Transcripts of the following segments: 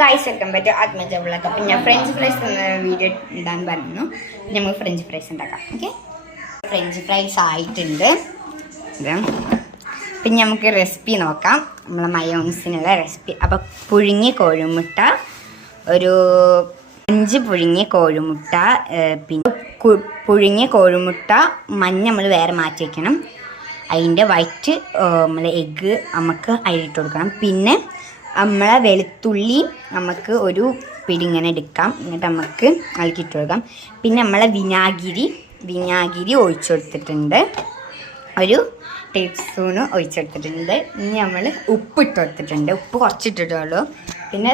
Guys welcome back to Athmaja vlog. അപ്പം ഞാൻ French fries video ഇടാൻ പറഞ്ഞു. നമുക്ക് ഫ്രഞ്ച് ഫ്രൈസ് ഉണ്ടാക്കാം. ഓക്കെ, ഫ്രഞ്ച് ഫ്രൈസ് ആയിട്ടുണ്ട്. പിന്നെ നമുക്ക് റെസിപ്പി നോക്കാം, നമ്മളെ മയോണീസിനുള്ള റെസിപ്പി. അപ്പം പുഴുങ്ങിയ കോഴിമുട്ട, ഒരു 5 പുഴുങ്ങിയ കോഴിമുട്ട, പിന്നെ പുഴുങ്ങിയ കോഴിമുട്ട മഞ്ഞ നമ്മൾ വേറെ മാറ്റി വയ്ക്കണം. അതിൻ്റെ വൈറ്റ് നമ്മൾ എഗ്ഗ് നമുക്ക് അതിലിട്ട് കൊടുക്കണം. പിന്നെ നമ്മളെ വെളുത്തുള്ളി നമുക്ക് ഒരു പിടി ഇങ്ങനെ എടുക്കാം, എന്നിട്ട് നമുക്ക് അതിലിട്ട് കൊടുക്കാം. പിന്നെ നമ്മളെ വിനാഗിരി ഒഴിച്ചു കൊടുത്തിട്ടുണ്ട്, ഒരു ടേബിൾ സ്പൂണ് ഒഴിച്ചെടുത്തിട്ടുണ്ട്. ഇനി നമ്മൾ ഉപ്പ് ഇട്ട് കൊടുത്തിട്ടുണ്ട്, ഉപ്പ് കുറച്ചിട്ടിട്ടുള്ളൂ. പിന്നെ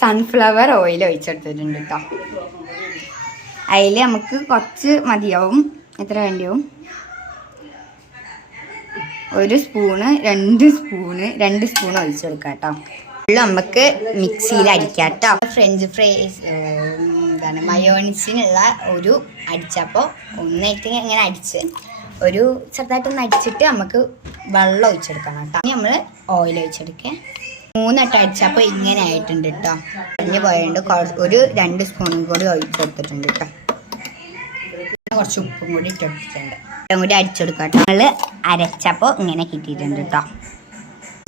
സൺഫ്ലവർ ഓയിൽ ഒഴിച്ചെടുത്തിട്ടുണ്ട് കേട്ടോ. അതിൽ നമുക്ക് കുറച്ച് മതിയാവും. എത്ര വേണ്ടിയാവും? 1 സ്പൂണ് 2 സ്പൂൺ ഒഴിച്ചു കൊടുക്കാം കേട്ടോ. നമുക്ക് മിക്സിയിൽ അടിക്കാം കേട്ടോ. ഫ്രഞ്ച് ഫ്രൈസ് മയോണീസിനുള്ള ഒരു അടിച്ചപ്പോൾ ഒന്നായിട്ട് ഇങ്ങനെ അടിച്ച് ഒരു ചെറുതായിട്ടൊന്ന് അടിച്ചിട്ട് നമുക്ക് വെള്ളം ഒഴിച്ചെടുക്കണം കേട്ടോ. ഇനി നമ്മൾ ഓയിൽ ഒഴിച്ചെടുക്കുക. 3 വട്ടം അടിച്ചപ്പോൾ ഇങ്ങനെ ആയിട്ടുണ്ട് കേട്ടോ. അരിഞ്ഞ് പോയതുകൊണ്ട് ഒരു 2 സ്പൂണും കൂടി ഒഴിച്ചെടുത്തിട്ടുണ്ട് കേട്ടോ. കുറച്ച് ഉപ്പും കൂടി ഇട്ടെടുത്തിട്ടുണ്ട്. എല്ലാം കൂടി അടിച്ചെടുക്കാം കേട്ടോ. നമ്മൾ അരച്ചപ്പോൾ ഇങ്ങനെ കിട്ടിയിട്ടുണ്ട് കേട്ടോ.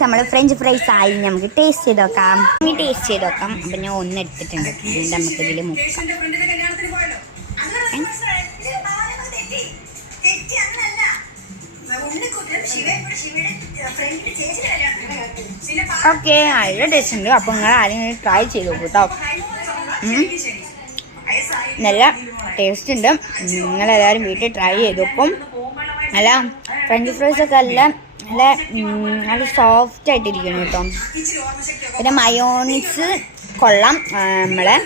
നമ്മൾ ഫ്രഞ്ച് ഫ്രൈസ് ആയി, നമുക്ക് ടേസ്റ്റ് ചെയ്ത് നോക്കാം. അപ്പം ഞാൻ 1 എടുത്തിട്ടുണ്ട്. നമുക്ക് ഇതിൽ മുക്കാം. ഓക്കെ, നല്ല ടേസ്റ്റ് ഉണ്ട്. അപ്പോൾ നിങ്ങൾ ആരെങ്കിലും ട്രൈ ചെയ്ത് നോക്കൂ കേട്ടോ. നല്ല ടേസ്റ്റ് ഉണ്ട്. നിങ്ങളെല്ലാവരും വീട്ടിൽ ട്രൈ ചെയ്ത് നോക്കും. നല്ല ഫ്രഞ്ച് ഫ്രൈസൊക്കെ നല്ല സോഫ്റ്റ് ആയിട്ടിരിക്കണം കേട്ടോ. പിന്നെ മയോണീസ് കൊള്ളാം. നമ്മളെ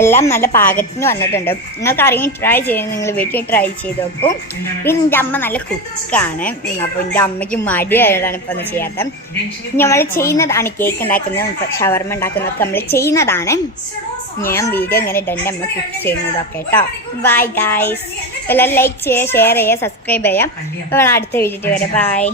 എല്ലാം നല്ല പാകത്തിന് വന്നിട്ടുണ്ട്. നിങ്ങൾക്ക് ആരെങ്കിലും ട്രൈ ചെയ്യും, നിങ്ങൾ വീട്ടിൽ ട്രൈ ചെയ്ത് നോക്കും. പിന്നെ എൻ്റെ അമ്മ നല്ല കുക്കാണ്. അപ്പോൾ എൻ്റെ അമ്മയ്ക്ക് മടിയായതാണ് ഇപ്പോൾ ഒന്നും ചെയ്യാത്ത. നമ്മൾ ചെയ്യുന്നതാണ്, കേക്ക് ഉണ്ടാക്കുന്നത്, ഷവർമ ഉണ്ടാക്കുന്നതൊക്കെ നമ്മൾ ചെയ്യുന്നതാണ്. ഞാൻ വീഡിയോ ഇങ്ങനെ ഇടേണ്ട നമ്മൾ കുക്ക് ചെയ്യുന്നതൊക്കെ കേട്ടോ. ബൈ ഗൈസ്, എല്ലാവരും ലൈക്ക് ചെയ്യുക, ഷെയർ ചെയ്യുക, സബ്സ്ക്രൈബ് ചെയ്യുക. അപ്പോൾ അടുത്ത വീഡിയോ വരെ ബൈ.